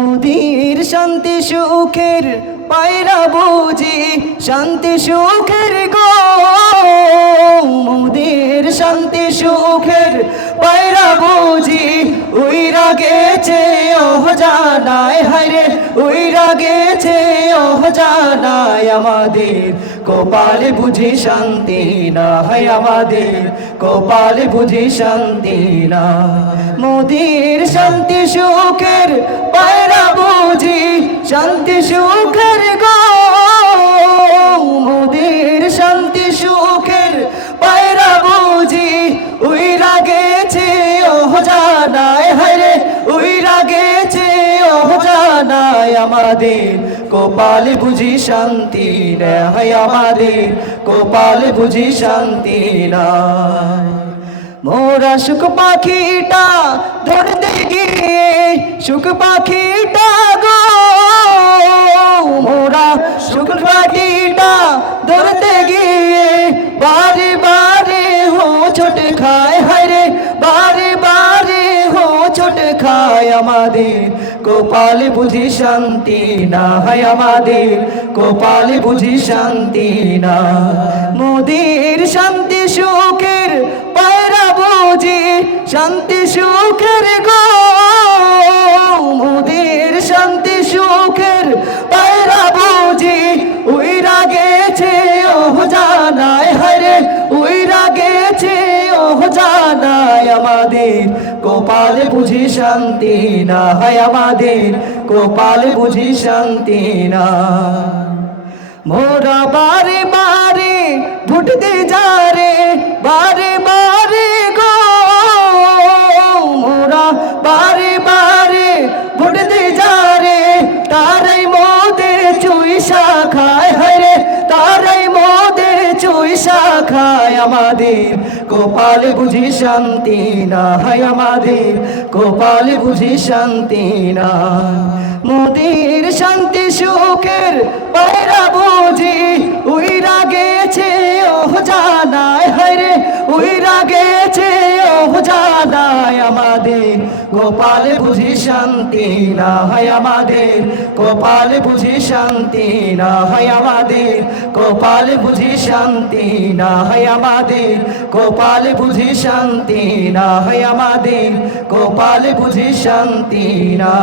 মুদির শান্তি সুখের পায়রা বুঝি, শান্তি সুখের গো। মুদির শান্তি সুখের পায়রা বুঝি, উইরা গেছে ওহ জানায় হাই জানায় আমাদের, কপালে বুঝি শান্তি না হয় আমাদের, কপালে বুঝি শান্তি না। মোদীর শান্তি সুখের পায়রা বুঝি, শান্তি সুখের জানায় আমাদের কপালে বুঝি শান্তি হয় আমাদের কপালে বুঝি শান্তি না মোরা সুখ পাখিটা ধরতে গিয়ে, সুখ পাখিটা গো, মোরা সুখ পাখিটা ধরতে গিয়ে, বারে বারে হো ছোট খায় হো ছোট খায় আমাদের, কপালে বুঝি শান্তি না হয় আমাদের, কপালে বুঝি শান্তি না। মোদির শান্তি সুখের পায়রা বুঝি শান্তি আমাদের। কপালে বুঝি শান্তি না হয় আমাদের। কপালে বুঝি শান্তি না। মোরা বারে বারে ভুটতে যা চুইসা খায় আমাদের, কপালে বুঝি শান্তি না হায় আমাদের, কপালে বুঝি শান্তি না মোদীর শান্তি সুখের পায়রা বুঝি, উইরা গেছে ও জানায় হরে উইরা গেছে গোপালে বুঝি শান্তি না হয় আমাদের গোপালে বুঝি শান্তি না হয় আমাদের গোপালে বুঝি শান্তি না হয় আমাদের গোপালে বুঝি শান্তি না হয় আমাদের গোপালে বুঝি শান্তি না।